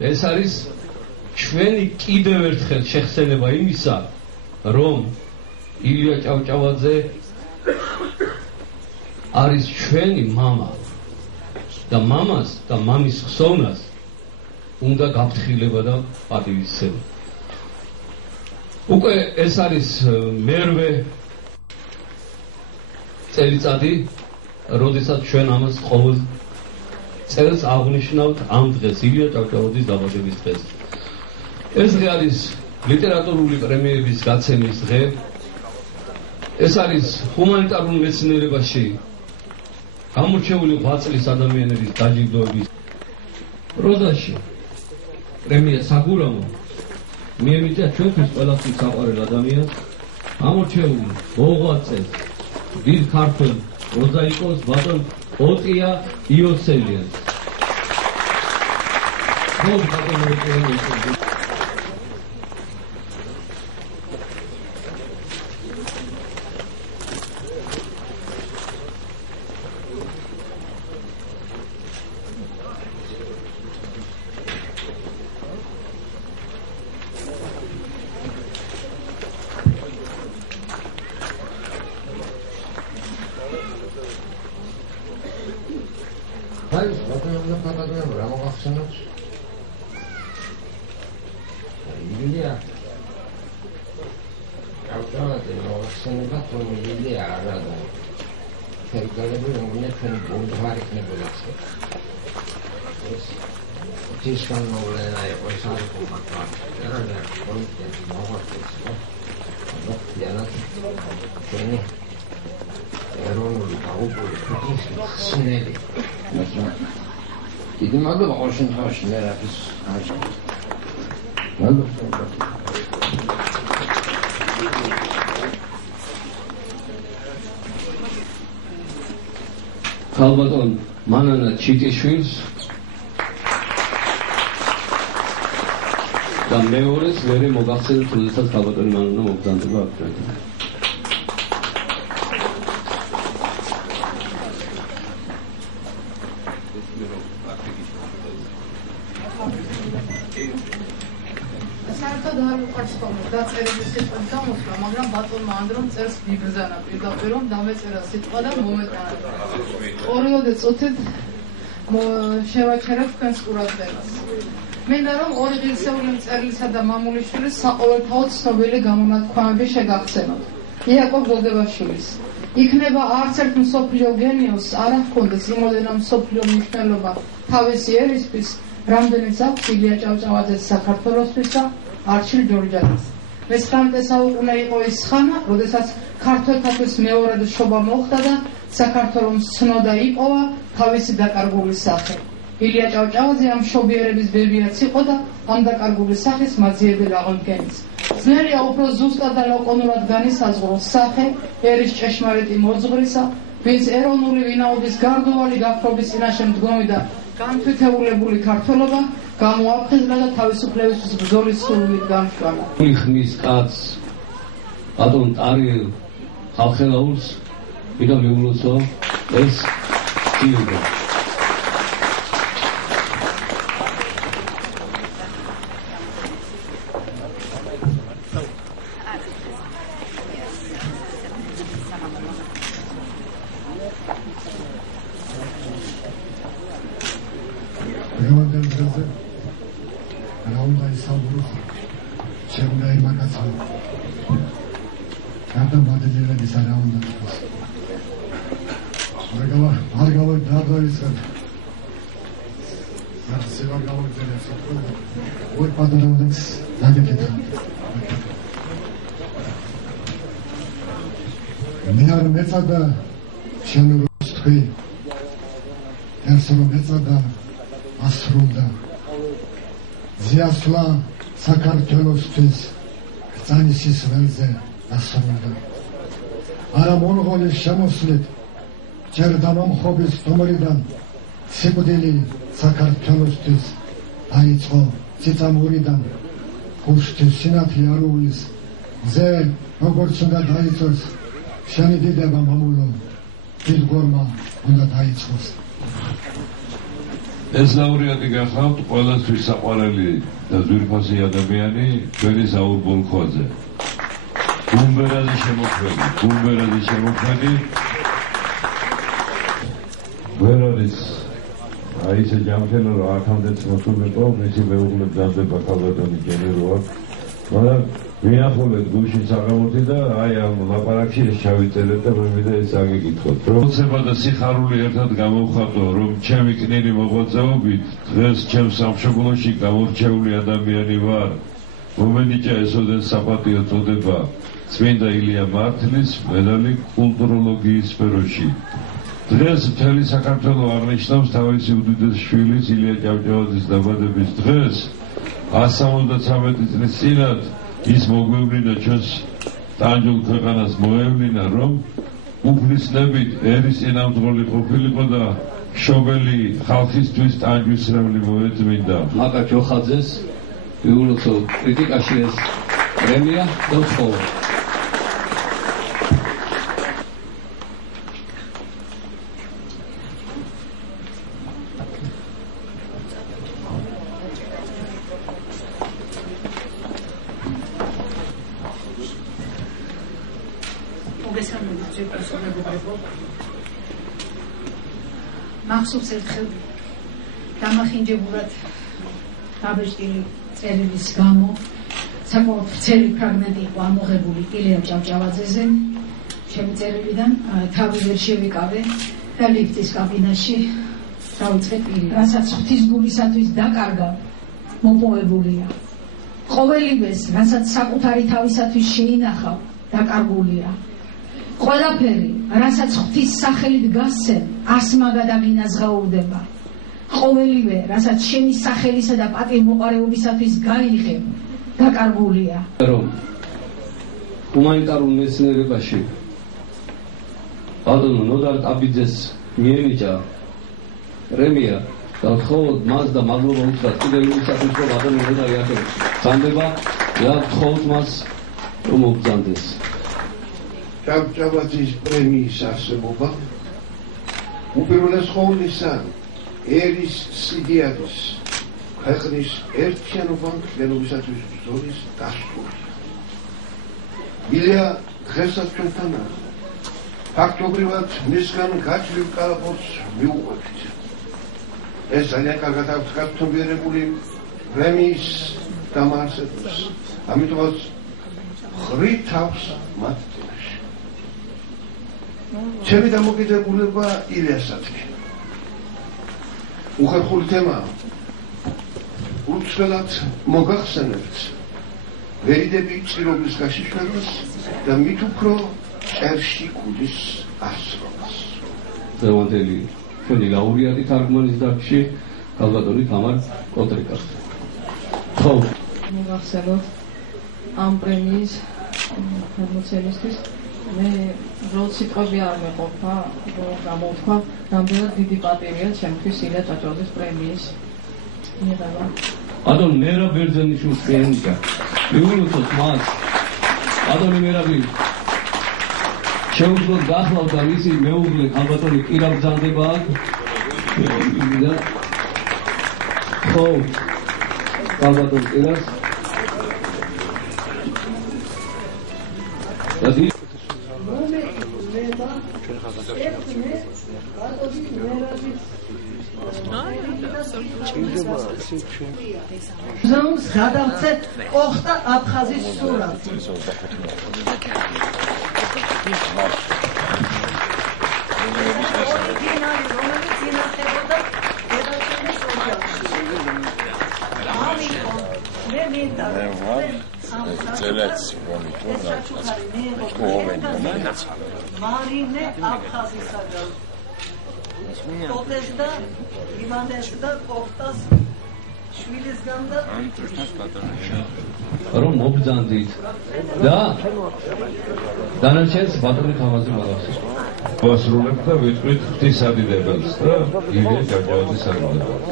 ეს არის ჩვენი კიდევ ერთხელ შეხსენება იმისა, რომ ილია ჭავჭავაძე არის ჩვენი მამა და მამას და მამის ხსოვნას უნდა გაფრთხილება და პატივისცემა. უკვე ეს არის მერვე წელიწადი, როდესაც ჩვენ ამას ყოველ წელს აღნიშნავთ ამ დღეს, ილია ჭავჭავაძის დაბადების დღეს. ეს დღე არის ლიტერატურული პრემიების გაცემის დღე. ეს არის ჰუმანიტარულ მეცნიერებაში გამორჩეული 8 წლის ადამიანების დაჯილდოების პროზაში პრემია საგურამო მიემიწია ჩვენთვის ყველასთვის საყვარელ ადამიანს, გამორჩეული მოღვაწეს, დიდ ქართველ პროზაიკოს ბატონ ოტია იოსელიანს. Idi magda başın taşlar biz. Kalbaton manana Çitişvils და მეორეს ვერე მოგახსენებთ, როდესაც ქალბატონი მანუნა მოგზაურდება აქედან. საერთოდ არ უყვარს ხოლმე დაწერილი სიტყვის გამოსვლა, მაგრამ ბატონმა ანდრომ წერს ბიბზანა პირდაპირ, რომ დამეწერა სიტყვა და მომეტანა. ორიოდე წუთით შევაჩერებ თქვენს ყურადღებას. მინდა რომ ორი ღირსეული მწერლისა და მამულიშვილის საყოველთაოდ ცნობილი გამონათქვამები შეგახსენოთ. იაკობ გოგებაშვილის. იქნება არც ერთ მსოფლიო გენიოსს არ ჰქონდეს იმოდენა მსოფლიო მნიშვნელობა თავისი ერისთვის, რამდენიც აქვს ილია ჭავჭავაძეს საქართველოსთვის და არჩილ ჯორჯანის. მე-19 საუკუნე იყო ის ხანა, როდესაც ქართველთათვის მეორედ შობა მოხდა და საქართველოს ცნოდა იპოვა თავისი დაკარგული სახე. ილია ჭავჭავაძე ამ შობიერების ბებიაც იყო და ამ დაკარგული სახის მაძიებელ აღდგენის. ძნელია უფრო ზუსტად და ლაკონურად განისაზღვროს სახე ერის ჭეშმარიტი მოძღვრისა, ვინც ეროვნული ვინაობის გარდუვალი გაქრობის წინაშე მდგომი და განთვითეულებული ქართველობა გამოაფხიზნა და თავისუფლებისთვის ბრძოლის სურვილით განშვალა. ხმის კაცს ბატონ ტარიელ ხალხელაურს მინდა მიულოცო ეს ჯილდო. მეწადა შენუროს თქვი ერთსორო მეწადა ასრულდა ზიასვლა საქართველოსთვის ბრძანისის ველზე ასრულდა არა მონღოლის შემოსვლით ჯერ დამამხობის დომრიდან სიკვდილი საქართველოსთვის დაიწყო ციცამურიდან გუშტის სინათლე არულის ზე როგორც უნდა დაიწყოს შენი დიდება მამულო დიდგორმა უნდა დაიწყოს. ეს ლაურეატი გახავთ ყველასთვის საყვარელი და ძვირფასი ადამიანი ჩვენი ზაურ ბოლქვაძე. გუმბერაძე შემოქმედი ვერ არის აი ესე ჯანმრთელო რომ აქამდეც მოსულიყო მისი მეუღლე ბრძანდება ქალბატონი გენეროა მაგრამ მიახოლეთ გუშინ საღამოთი და აი ამ ლაპარაკში ეს ჩავიწერეთ და მე მინდა ეს აგეკითხოთ რომ უცება და სიხარული ერთად გამოვხატო რომ ჩემი კნინი მოღვაწეობით დღეს ჩემ სამშობლოში გამორჩეული ადამიანი ვარ მომენიჭა ესოდენ საპატიო წოდება წმინდა ილია მართლის მედალი კულტუროლოგიის სფეროში დღეს მთელი საქართველო აღნიშნავს თავისი უდიდესი შვილის ილია ჭავჭავაძის დაბადების დღეს 173 წლის წინათ ის მოგვევლინა ჩვენს ტანჯულ ქვეყანას მოევლინა რომ უფლისნებით ერის წინამძღოლი ყოფილიყო და მშობელი ხალხისთვის ტანჯვისრემლი მოეწმინდა აკა ჯოხაძეს ვიულოცო კრიტიკაში ეს პრემია და ცხოვრება მახსოვს ერთხელ დამახინჯებურად დაბეჭდილი წერილის გამო საკმაოდ ვრცელი ფრაგმენტი იყო ამოღებული ილია ჭავჭავაძეზე ჩემი წერილიდან თავი ვერ შევიკავე და ლიფტის კაბინაში დავიწყე პირი რასაც ღვთისგულისათვის დაკარგა მოპოვებულია ყოველივეს რასაც საკუთარი თავისათვის შეინახავ დაკარგულია ყველაფერი, რასაც ღვთის სახელით გასცემ, ასმაგად აღინაზღაურდება. ყოველივე, რასაც შენი სახელისა და პატივმოყვარეობისათვის გაიღებ, დაკარგულია. რომ ჰუმანიტარულ მეცნიერებაში ბატონო ნოდარ ტაბიძეს მიენიჭა პრემია და თხოვოთ მას და მადლობა უთხრათ კიდევ იმისათვის, რომ ბატონო ნოდარი ახლა ბრძანდება და თხოვოთ მას რომ მობრძანდეს. ჭავჭავაძის პრემიის არსებობა უპირველეს ყოვლისა ერის სიდიადის ქვეყნის ერთიანობა მკვლელობისათვის ბრძოლის დასტურია. ილია დღესაც ჩვენთანაა. ფაქტობრივად მისგან გაჩვრივ კალაპოტს მიუყვებით. ეს ძალიან კარგად აქვს გათვალიერებული პრემიის დამაარსებელს. ამიტომაც ხრითავს მათ ჩემი დამოკიდებულება ილიასადმი. უხერხული თემა უცვლელად მოგახსენებთ ვერიდები წირობის გაშიშვლებას და მით უფრო ჭერში კუდის ასრობას. დღევანდელი ჩვენი ლაურეატი თარგმანის დარგში ქალბატონი თამარ კოტრიკა. ხო, მოგახსენოთ ამ პრემიის გამოცემისთვის მე რო სიტყვები არ მეყოფა, რო გამოვთქვა, რამდენად დიდი პატივია ჩემთვის ილია ჭავჭავაძის პრემიის მიღება. ბატონ მერაბ ბერძენიშვილს მიენიჭა. მიულოცოთ მას. ბატონი მერაბი შეუძლოთ გახლავთ და მისი მეუღლე ქალბატონი კირა ბრძანდება აქ. ხო, ქალბატონ კირას ზონს გადავწეთ ოხტა აფხაზის სურათი. რომელიც ინახებოდა დედაშვილის ოჯახში. მე მინდა Celec oni tu მარინე აფხაზისაგან ოდესდა ივანესდა კოხტას შვილისგან და რომ მობრძანდით და დანარჩენს ბატონი თამაზი მოგახსენოთ. ვასრულებთ და ვიტყვით ღვთისადიდებელს და ილია ჭავჭავაძის საგულებას.